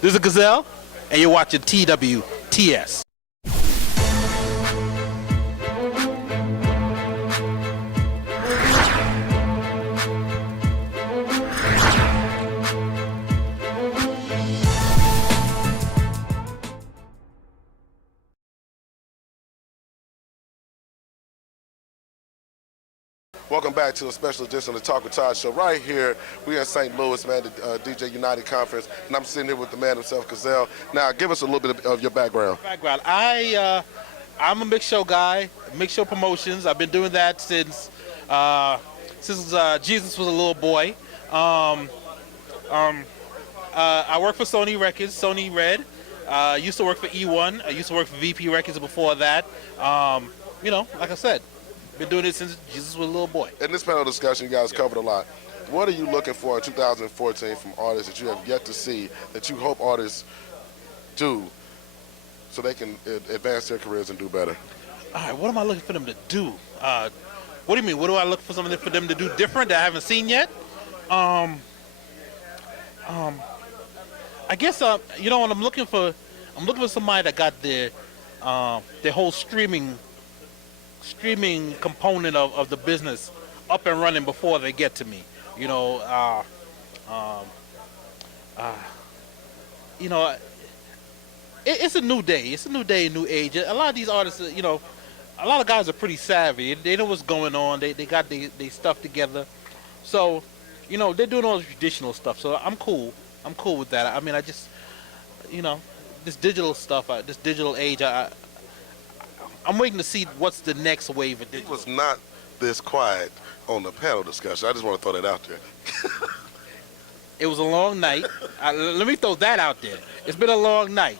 This is Gazelle, and you're watching TWTS. Welcome back to a special edition of the Talk with Todd show. Right here, we are in St. Louis, man, the DJ United Conference, and I'm sitting here with the man himself, Gazelle. Now, give us a little bit of your background. I'm a mix show guy, mix show promotions. I've been doing that since Jesus was a little boy. I work for Sony Records, Sony Red. Used to work for E1. I used to work for VP Records before that. Like I said, been doing it since Jesus was a little boy. In this panel discussion, you guys covered a lot. What are you looking for in 2014 from artists that you have yet to see that you hope artists do so they can advance their careers and do better? All right, what am I looking for them to do? What do you mean? What do I look for something for them to do different that I haven't seen yet? I guess what I'm looking for somebody that got their whole streaming component of the business up and running before they get to me. It's a new day. It's a new day, a new age. A lot of these artists, a lot of guys are pretty savvy. They know what's going on. They got their stuff together. So, they're doing all the traditional stuff. So I'm cool. I'm cool with that. I mean, I just, this digital stuff, this digital age, I'm waiting to see what's the next wave of digital. It was not this quiet on the panel discussion. I just want to throw that out there. It was a long night. Let me throw that out there. It's been a long night.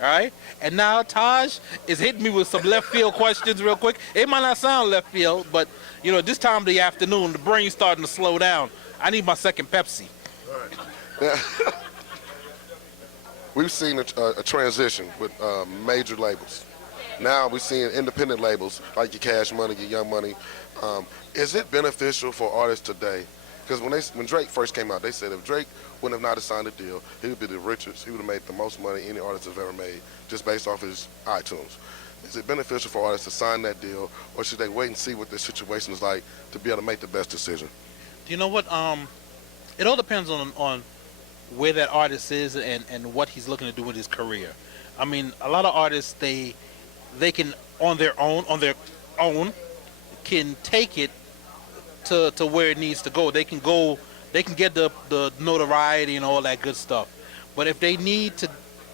All right? And now Taj is hitting me with some left field questions real quick. It might not sound left field, but, this time of the afternoon, the brain's starting to slow down. I need my second Pepsi. All right. Now, we've seen a transition with major labels. Now we're seeing independent labels like your Cash Money, your Young Money. Is it beneficial for artists today? Because when Drake first came out, they said if Drake wouldn't have not signed a deal, he would be the richest. He would have made the most money any artist has ever made just based off his iTunes. Is it beneficial for artists to sign that deal, or should they wait and see what their situation is like to be able to make the best decision? You know what? It all depends on where that artist is and what he's looking to do with his career. I mean, a lot of artists, they can on their own can take it to where it needs to go. They can get the notoriety and all that good stuff. But if they need to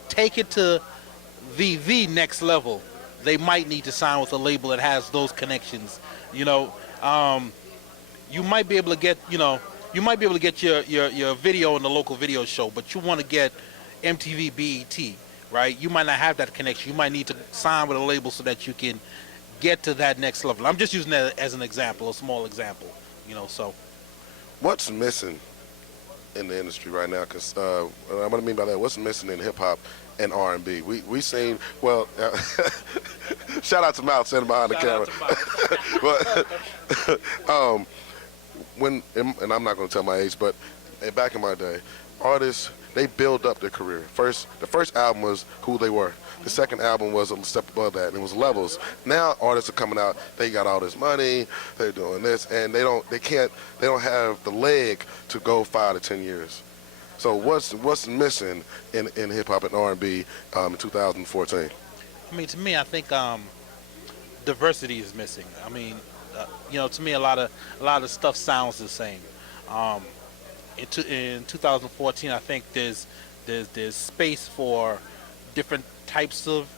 take it to the next level, they might need to sign with a label that has those connections. You might be able to get your video in the local video show, but you want to get MTV, BET. Right? You might not have that connection. You might need to sign with a label so that you can get to that next level. I'm just using that as an example, a small example, so. What's missing in the industry right now? Because what I mean by that, what's missing in hip-hop and R&B? We seen, shout out to Mouth sitting behind the camera. And I'm not going to tell my age, but back in my day, artists, they build up their career. The first album was Who They Were. The second album was a step above that, and it was levels. Now artists are coming out, they got all this money, they're doing this, and they don't have the leg to go 5 to 10 years. So what's missing in hip hop and R&B in 2014? I mean, to me, I think diversity is missing. I mean, to me, a lot of stuff sounds the same. In 2014, I think there's space for different types of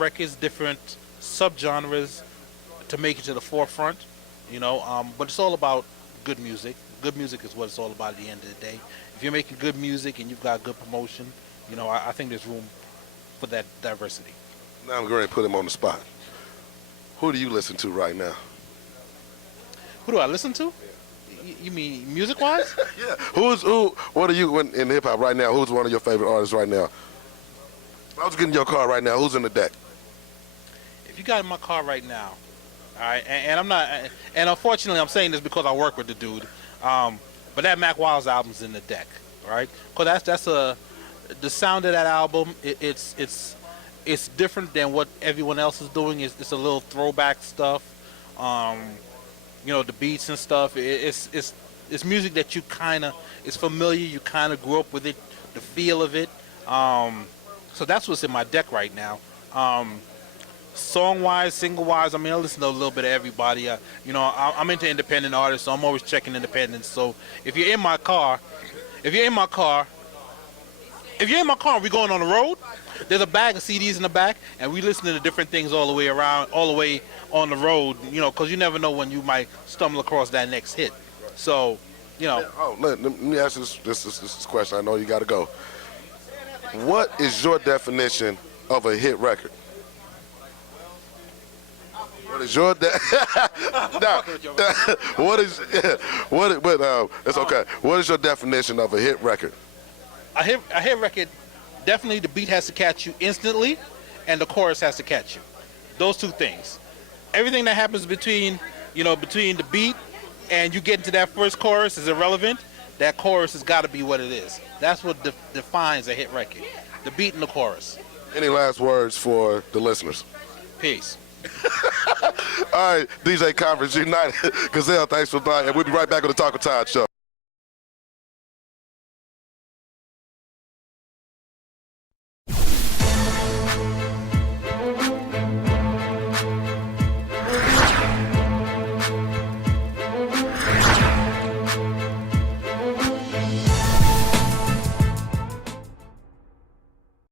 records, different subgenres to make it to the forefront. But it's all about good music. Good music is what it's all about at the end of the day. If you're making good music and you've got good promotion, I think there's room for that diversity. Now I'm going to put him on the spot. Who do you listen to right now? Who do I listen to? You mean music-wise? Yeah. What are you in hip-hop right now? Who's one of your favorite artists right now? If I was getting your car right now, who's in the deck? If you got in my car right now, all right, and I'm not, and unfortunately I'm saying this because I work with the dude, but that Mac Wild's album's in the deck, all right? Because the sound of that album, it's different than what everyone else is doing. It's a little throwback stuff. Um, the beats and stuff. It's music that you kind of is familiar. You kind of grew up with it, the feel of it. So that's what's in my deck right now. Song wise, single wise, I mean, I listen to a little bit of everybody. I'm into independent artists, so I'm always checking independents. So if you're in my car, if you're in my car, if you're in my car and we're going on the road, there's a bag of CDs in the back, and we listen to different things all the way around, all the way on the road, because you never know when you might stumble across that next hit. So, Oh, let me ask you this question. I know you got to go. What is your definition of a hit record? What is your no, it's okay. What is your definition of a hit record? a hit record, definitely the beat has to catch you instantly, and the chorus has to catch you. Those two things. Everything that happens between the beat and you get into that first chorus is irrelevant. That chorus has got to be what it is. That's what defines a hit record. The beat and the chorus. Any last words for the listeners? Peace. All right, DJ Conference United. Gazelle, thanks for buying. And we'll be right back on the Talk of Todd show.